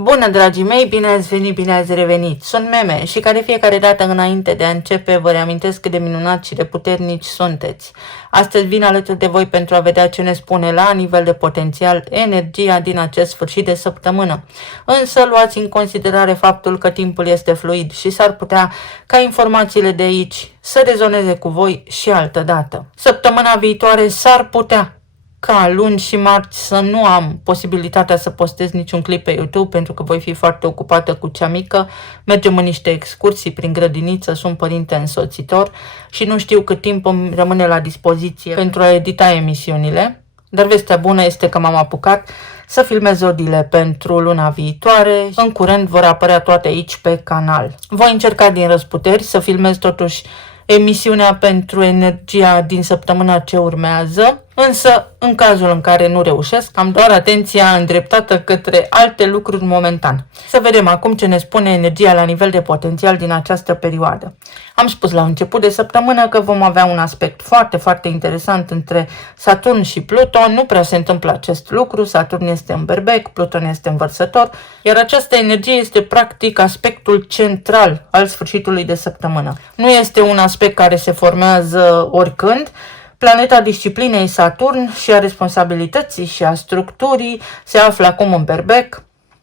Bună, dragii mei, bine ați venit, bine ați revenit. Sunt Meme și ca de fiecare dată înainte de a începe vă reamintesc cât de minunat și de puternici sunteți. Astăzi vin alături de voi pentru a vedea ce ne spune la nivel de potențial energia din acest sfârșit de săptămână. Însă luați în considerare faptul că timpul este fluid și s-ar putea ca informațiile de aici să rezoneze cu voi și altă dată. Săptămâna viitoare s-ar putea ca luni și marți să nu am posibilitatea să postez niciun clip pe YouTube pentru că voi fi foarte ocupată cu cea mică, mergem în niște excursii prin grădiniță, sunt părinte însoțitor și nu știu cât timp îmi rămâne la dispoziție pentru a edita emisiunile, dar vestea bună este că m-am apucat să filmez zodiile pentru luna viitoare. În curând vor apărea toate aici pe canal. Voi încerca din răzputeri să filmez totuși emisiunea pentru energia din săptămâna ce urmează, însă în cazul în care nu reușesc, am doar atenția îndreptată către alte lucruri momentan. Să vedem acum ce ne spune energia la nivel de potențial din această perioadă. Am spus la început de săptămână că vom avea un aspect foarte, foarte interesant între Saturn și Pluton. Nu prea se întâmplă acest lucru, Saturn este în Berbec, Pluton este în Vărsător, iar această energie este practic aspectul central al sfârșitului de săptămână. Nu este un aspect care se formează oricând. Planeta disciplinei Saturn și a responsabilității și a structurii se află acum în Berbec,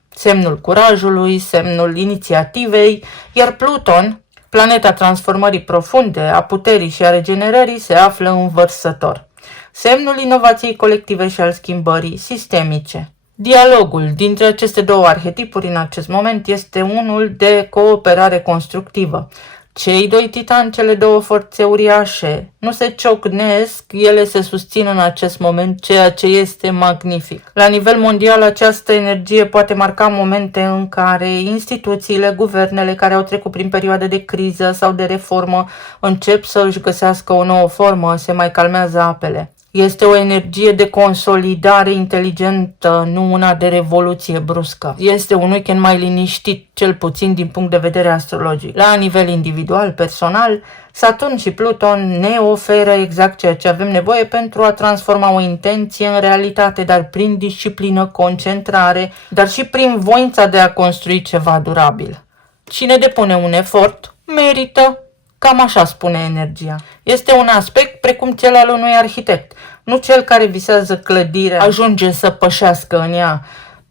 semnul curajului, semnul inițiativei, iar Pluton, planeta transformării profunde, a puterii și a regenerării, se află în Vărsător, semnul inovației colective și al schimbării sistemice. Dialogul dintre aceste două arhetipuri în acest moment este unul de cooperare constructivă. Cei doi titani, cele două forțe uriașe, nu se ciocnesc, ele se susțin în acest moment, ceea ce este magnific. La nivel mondial, această energie poate marca momente în care instituțiile, guvernele care au trecut prin perioade de criză sau de reformă încep să își găsească o nouă formă, se mai calmează apele. Este o energie de consolidare inteligentă, nu una de revoluție bruscă. Este un weekend mai liniștit, cel puțin din punct de vedere astrologic. La nivel individual, personal, Saturn și Pluton ne oferă exact ceea ce avem nevoie pentru a transforma o intenție în realitate, dar prin disciplină, concentrare, dar și prin voința de a construi ceva durabil. Cine depune un efort, merită. Cam așa spune energia. Este un aspect precum cel al unui arhitect. Nu cel care visează clădirea ajunge să pășească în ea.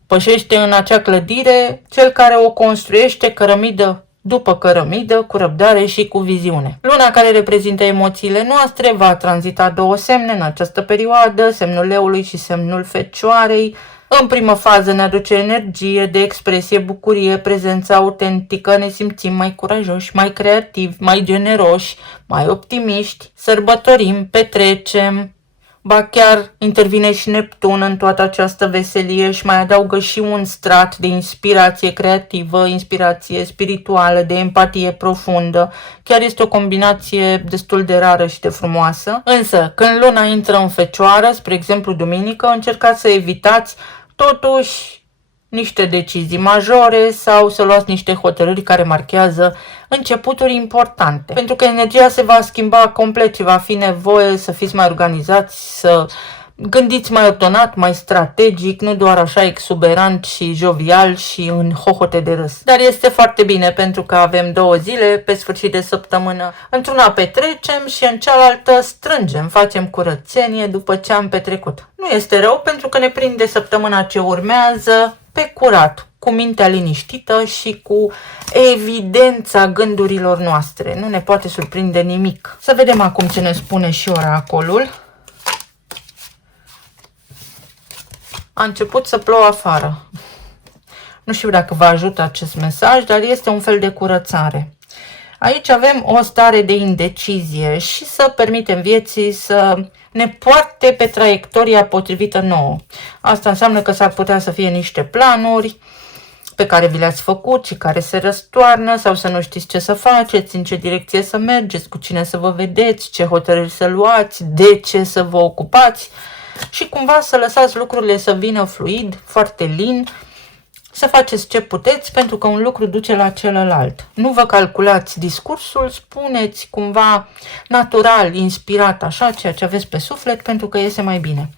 Pășește în acea clădire cel care o construiește cărămidă după cărămidă, cu răbdare și cu viziune. Luna care reprezintă emoțiile noastre va tranzita două semne în această perioadă, semnul leului și semnul fecioarei. În primă fază ne aduce energie de expresie, bucurie, prezență autentică, ne simțim mai curajoși, mai creativi, mai generoși, mai optimiști, sărbătorim, petrecem. Ba chiar intervine și Neptun în toată această veselie și mai adaugă și un strat de inspirație creativă, inspirație spirituală, de empatie profundă. Chiar este o combinație destul de rară și de frumoasă. Însă, când luna intră în Fecioară, spre exemplu duminică, încercați să evitați totuși niște decizii majore sau să luați niște hotărâri care marchează începuturi importante. Pentru că energia se va schimba complet și va fi nevoie să fiți mai organizați, să gândiți mai ordonat, mai strategic, nu doar așa exuberant și jovial și în hohote de râs. Dar este foarte bine pentru că avem 2 zile pe sfârșit de săptămână. Într-una petrecem și în cealaltă strângem, facem curățenie după ce am petrecut. Nu este rău pentru că ne prinde săptămâna ce urmează pe curat, cu mintea liniștită și cu evidența gândurilor noastre. Nu ne poate surprinde nimic. Să vedem acum ce ne spune și oracolul. A început să plouă afară. Nu știu dacă vă ajută acest mesaj, dar este un fel de curățare. Aici avem o stare de indecizie și să permitem vieții să ne poarte pe traiectoria potrivită nouă. Asta înseamnă că s-ar putea să fie niște planuri pe care vi le-ați făcut și care se răstoarnă sau să nu știți ce să faceți, în ce direcție să mergeți, cu cine să vă vedeți, ce hotărâri să luați, de ce să vă ocupați și cumva să lăsați lucrurile să vină fluid, foarte lin, să faceți ce puteți pentru că un lucru duce la celălalt. Nu vă calculați discursul, spuneți cumva natural, inspirat așa ceea ce aveți pe suflet pentru că iese mai bine.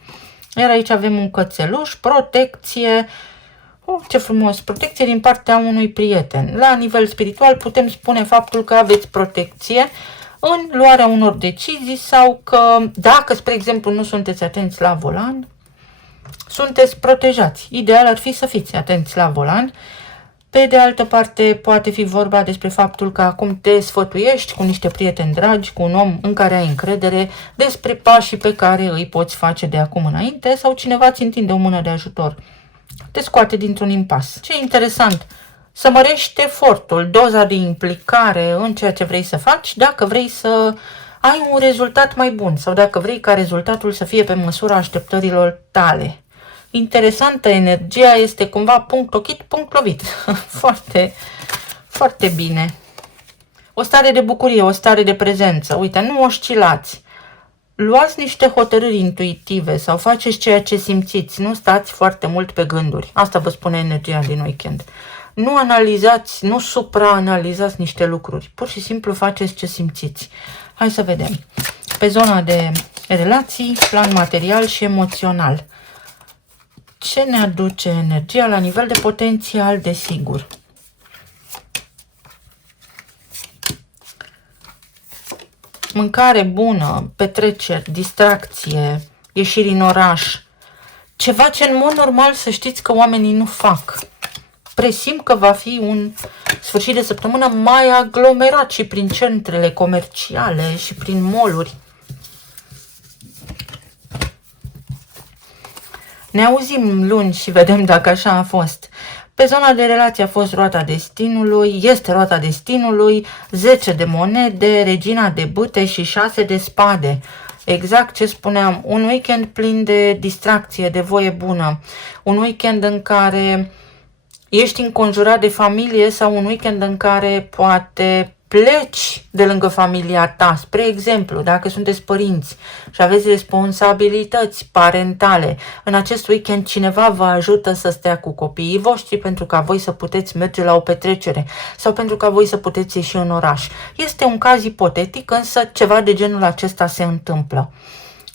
Iar aici avem un cățeluș, protecție, Oh, ce frumos! Protecție din partea unui prieten. La nivel spiritual putem spune faptul că aveți protecție în luarea unor decizii sau că dacă, spre exemplu, nu sunteți atenți la volan, sunteți protejați. Ideal ar fi să fiți atenți la volan. Pe de altă parte, poate fi vorba despre faptul că acum te sfătuiești cu niște prieteni dragi, cu un om în care ai încredere, despre pașii pe care îi poți face de acum înainte sau cineva ți întinde o mână de ajutor. Te scoate dintr-un impas. Ce interesant! Să mărești efortul, doza de implicare în ceea ce vrei să faci dacă vrei să ai un rezultat mai bun sau dacă vrei ca rezultatul să fie pe măsura așteptărilor tale. Interesantă energia, este cumva punct ochit, punct lovit. Foarte, foarte bine. O stare de bucurie, o stare de prezență. Uite, nu oscilați. Luați niște hotărâri intuitive sau faceți ceea ce simțiți. Nu stați foarte mult pe gânduri. Asta vă spune energia din weekend. Nu analizați, nu supraanalizați niște lucruri. Pur și simplu faceți ce simțiți. Hai să vedem. Pe zona de relații, plan material și emoțional. Ce ne aduce energia la nivel de potențial, desigur? Mâncare bună, petreceri, distracție, ieșiri în oraș. Ceva ce în mod normal să știți că oamenii nu fac. Presim că va fi un sfârșit de săptămână mai aglomerat și prin centrele comerciale și prin mall-uri. Ne auzim luni și vedem dacă așa a fost. Pe zona de relație a fost roata destinului, este roata destinului, 10 de monede, regina de bâte și 6 de spade. Exact ce spuneam, un weekend plin de distracție, de voie bună, un weekend în care ești înconjurat de familie sau un weekend în care poate pleci de lângă familia ta. Spre exemplu, dacă sunteți părinți și aveți responsabilități parentale, în acest weekend cineva vă ajută să stea cu copiii voștri pentru ca voi să puteți merge la o petrecere sau pentru ca voi să puteți ieși în oraș. Este un caz ipotetic, însă ceva de genul acesta se întâmplă.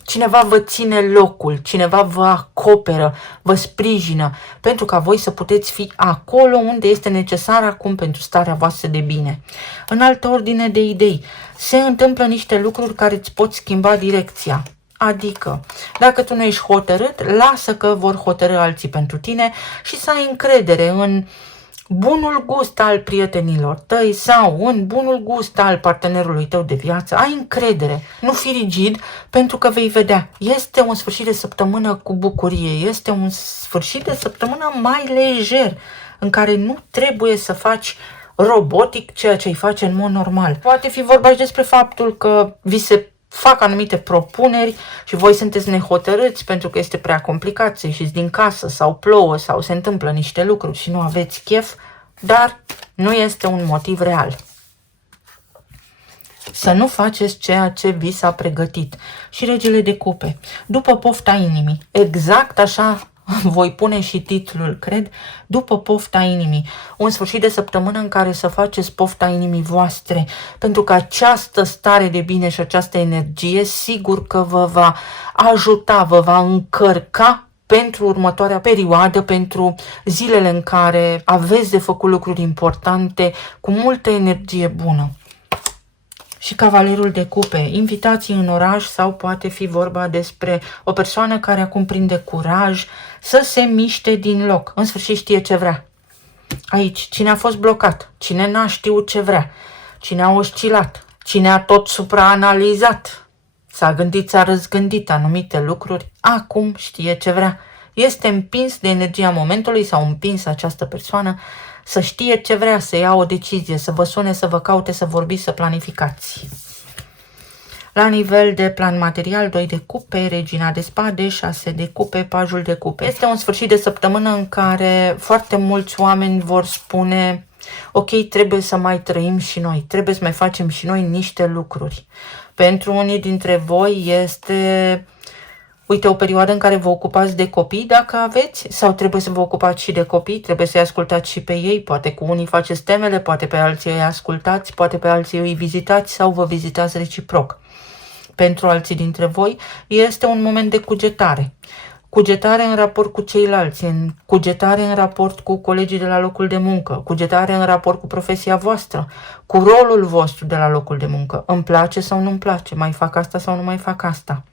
Cineva vă ține locul, cineva vă acoperă, vă sprijină, pentru ca voi să puteți fi acolo unde este necesar acum pentru starea voastră de bine. În altă ordine de idei, se întâmplă niște lucruri care îți pot schimba direcția. Adică, dacă tu nu ești hotărât, lasă că vor hotărâ alții pentru tine și să ai încredere în bunul gust al prietenilor tăi sau în bunul gust al partenerului tău de viață. Ai încredere, nu fi rigid, pentru că vei vedea. Este un sfârșit de săptămână cu bucurie, este un sfârșit de săptămână mai lejer, în care nu trebuie să faci robotic ceea ce îi face în mod normal. Poate fi vorba și despre faptul că vi se fac anumite propuneri și voi sunteți nehotărâți pentru că este prea complicat să ieșiți din casă sau plouă sau se întâmplă niște lucruri și nu aveți chef, dar nu este un motiv real. Să nu faceți ceea ce vi s-a pregătit. Și regele de cupe, după pofta inimii, exact așa voi pune și titlul, cred, după pofta inimii. Un sfârșit de săptămână în care să faceți pofta inimii voastre, pentru că această stare de bine și această energie sigur că vă va ajuta, vă va încărca pentru următoarea perioadă, pentru zilele în care aveți de făcut lucruri importante cu multă energie bună. Și cavalerul de cupe, invitații în oraș sau poate fi vorba despre o persoană care acum prinde curaj să se miște din loc. În sfârșit știe ce vrea. Aici, cine a fost blocat, cine n-a știut ce vrea, cine a oscilat, cine a tot supraanalizat, s-a gândit, s-a răzgândit anumite lucruri, acum știe ce vrea. Este împins de energia momentului sau împins această persoană să știe ce vrea, să ia o decizie, să vă sune, să vă caute, să vorbiți, să planificați. La nivel de plan material, 2 de cupe, regina de spade, 6 de cupe, pajul de cupe. Este un sfârșit de săptămână în care foarte mulți oameni vor spune: ok, trebuie să mai trăim și noi, trebuie să mai facem și noi niște lucruri. Pentru unii dintre voi este, uite, o perioadă în care vă ocupați de copii dacă aveți, sau trebuie să vă ocupați și de copii, trebuie să-i ascultați și pe ei, poate cu unii faceți temele, poate pe alții îi ascultați, poate pe alții îi vizitați sau vă vizitați reciproc. Pentru alții dintre voi este un moment de cugetare. cugetare în raport cu ceilalți, cugetare în raport cu colegii de la locul de muncă, cugetare în raport cu profesia voastră, cu rolul vostru de la locul de muncă. Îmi place sau nu-mi place? Mai fac asta sau nu mai fac asta?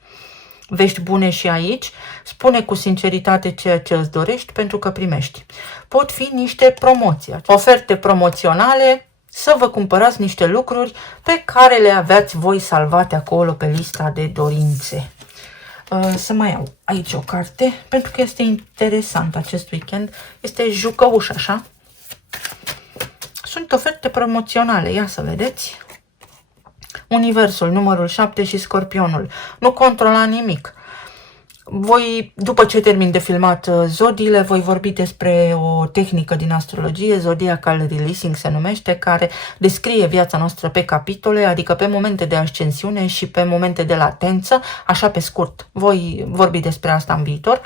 Vești bune și aici, spune cu sinceritate ceea ce îți dorești pentru că primești. Pot fi niște promoții, oferte promoționale, să vă cumpărați niște lucruri pe care le aveați voi salvate acolo pe lista de dorințe. Să mai iau aici o carte, pentru că este interesant acest weekend. Este jucăuș așa. Sunt oferte promoționale, ia să vedeți. Universul, numărul 7 și Scorpionul. Nu controla nimic. Voi, după ce termin de filmat zodiile, voi vorbi despre o tehnică din astrologie, Zodiacal Releasing se numește, care descrie viața noastră pe capitole, adică pe momente de ascensiune și pe momente de latență, așa pe scurt. Voi vorbi despre asta în viitor.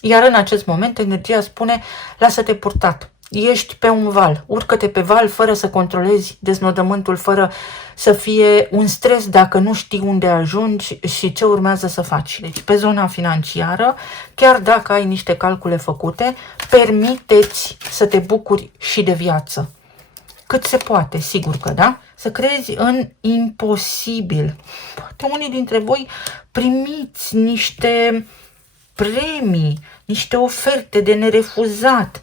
Iar în acest moment, energia spune, lasă-te purtat. Ești pe un val, urcă-te pe val fără să controlezi deznodământul, fără să fie un stres dacă nu știi unde ajungi și ce urmează să faci. Deci pe zona financiară, chiar dacă ai niște calcule făcute, permiteți să te bucuri și de viață. Cât se poate, sigur că da, să crezi în imposibil. Poate unii dintre voi primiți niște premii, niște oferte de nerefuzat,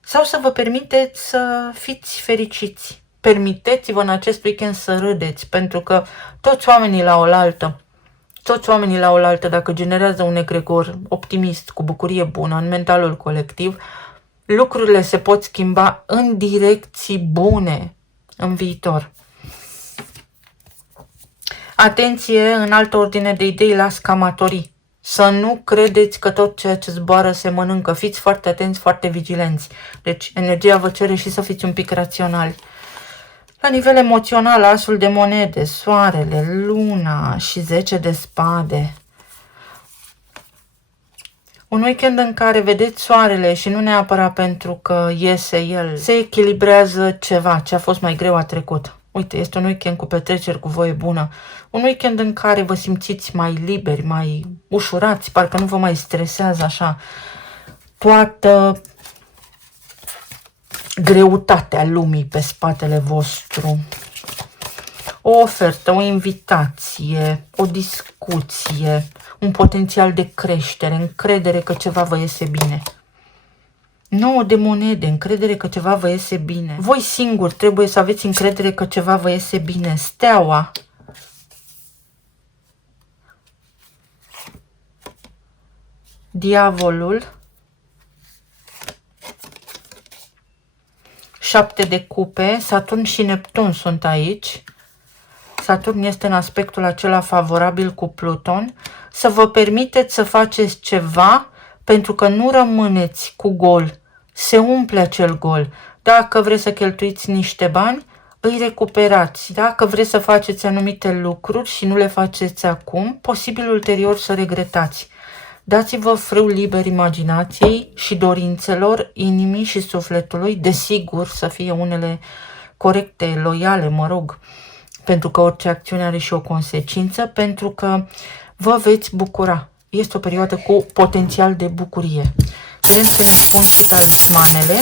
sau să vă permiteți să fiți fericiți. Permiteți-vă în acest weekend să râdeți, pentru că toți oamenii la oaltă, dacă generează un egregor optimist, cu bucurie bună, în mentalul colectiv, lucrurile se pot schimba în direcții bune în viitor. Atenție, în altă ordine de idei, la scamatorii. Să nu credeți că tot ceea ce zboară se mănâncă. Fiți foarte atenți, foarte vigilenți. Deci energia vă cere și să fiți un pic raționali. La nivel emoțional, asul de monede, soarele, luna și 10 de spade. Un weekend în care vedeți soarele și nu neapărat pentru că iese el, se echilibrează ceva, ce a fost mai greu a trecut. Uite, este un weekend cu petreceri, cu voie bună. Un weekend în care vă simțiți mai liberi, mai ușurați, parcă nu vă mai stresează așa toată greutatea lumii pe spatele vostru. O ofertă, o invitație, o discuție, un potențial de creștere, încredere că ceva vă iese bine. 9 de monede, încredere că ceva vă iese bine. Voi singuri trebuie să aveți încredere că ceva vă iese bine. Steaua. Diavolul. 7 de cupe. Saturn și Neptun sunt aici. Saturn este în aspectul acela favorabil cu Pluton. Să vă permiteți să faceți ceva pentru că nu rămâneți cu gol. Se umple acel gol. Dacă vreți să cheltuiți niște bani, îi recuperați. Dacă vreți să faceți anumite lucruri și nu le faceți acum, posibil ulterior să regretați. Dați-vă frâu liber imaginației și dorințelor, inimii și sufletului, desigur să fie unele corecte, loiale, mă rog, pentru că orice acțiune are și o consecință, pentru că vă veți bucura. Este o perioadă cu potențial de bucurie. Vrem să ne spun și talismanele.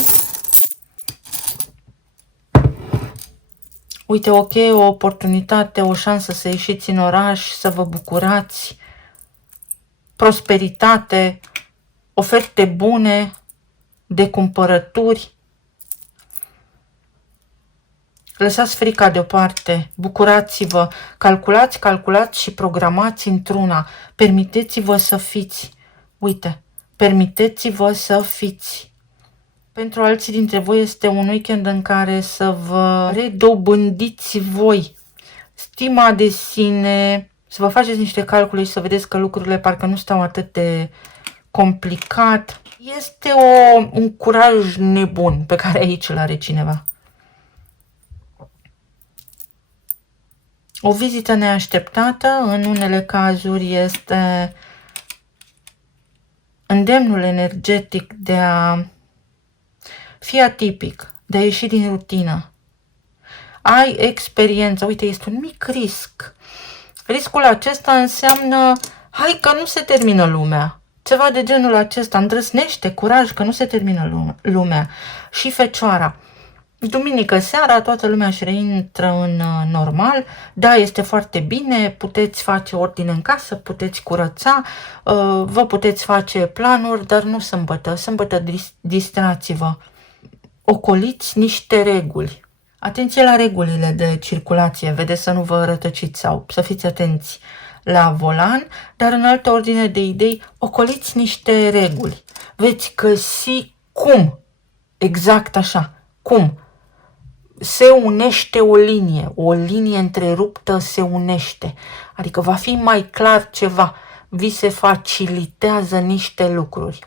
Uite, ok, o oportunitate, o șansă să ieșiți în oraș, să vă bucurați, prosperitate, oferte bune de cumpărături. Lăsați frica deoparte, bucurați-vă, calculați și programați într-una. Permiteți-vă să fiți. Uite, permiteți-vă să fiți. Pentru alții dintre voi este un weekend în care să vă redobândiți voi stima de sine, să vă faceți niște calcule și să vedeți că lucrurile parcă nu stau atât de complicat. Este un curaj nebun pe care aici îl are cineva. O vizită neașteptată, în unele cazuri, este îndemnul energetic de a fi atipic, de a ieși din rutină. Ai experiență, uite, este un mic risc. Riscul acesta înseamnă, hai că nu se termină lumea. Ceva de genul acesta, îndrăznește, curaj, că nu se termină lumea. Și Fecioara. Duminică seara toată lumea își reintră în normal, da, este foarte bine, puteți face ordine în casă, puteți curăța, vă puteți face planuri, dar nu sâmbătă. Sâmbătă distrați-vă. Ocoliți niște reguli. Atenție la regulile de circulație, vedeți să nu vă rătăciți sau să fiți atenți la volan, dar în altă ordine de idei, ocoliți niște reguli. Veți găsi cum, exact așa, cum se unește o linie întreruptă se unește, adică va fi mai clar ceva, vi se facilitează niște lucruri.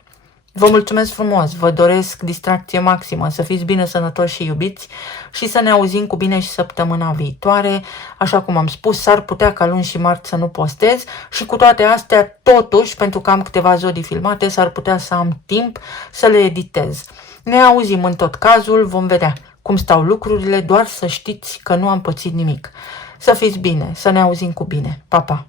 Vă mulțumesc frumos, vă doresc distracție maximă, să fiți bine, sănătoși și iubiți și să ne auzim cu bine și săptămâna viitoare. Așa cum am spus, s-ar putea ca luni și marți să nu postez și cu toate astea, totuși, pentru că am câteva zodii filmate, s-ar putea să am timp să le editez. Ne auzim în tot cazul, vom vedea cum stau lucrurile, doar să știți că nu am pățit nimic. Să fiți bine, să ne auzim cu bine. Pa, pa!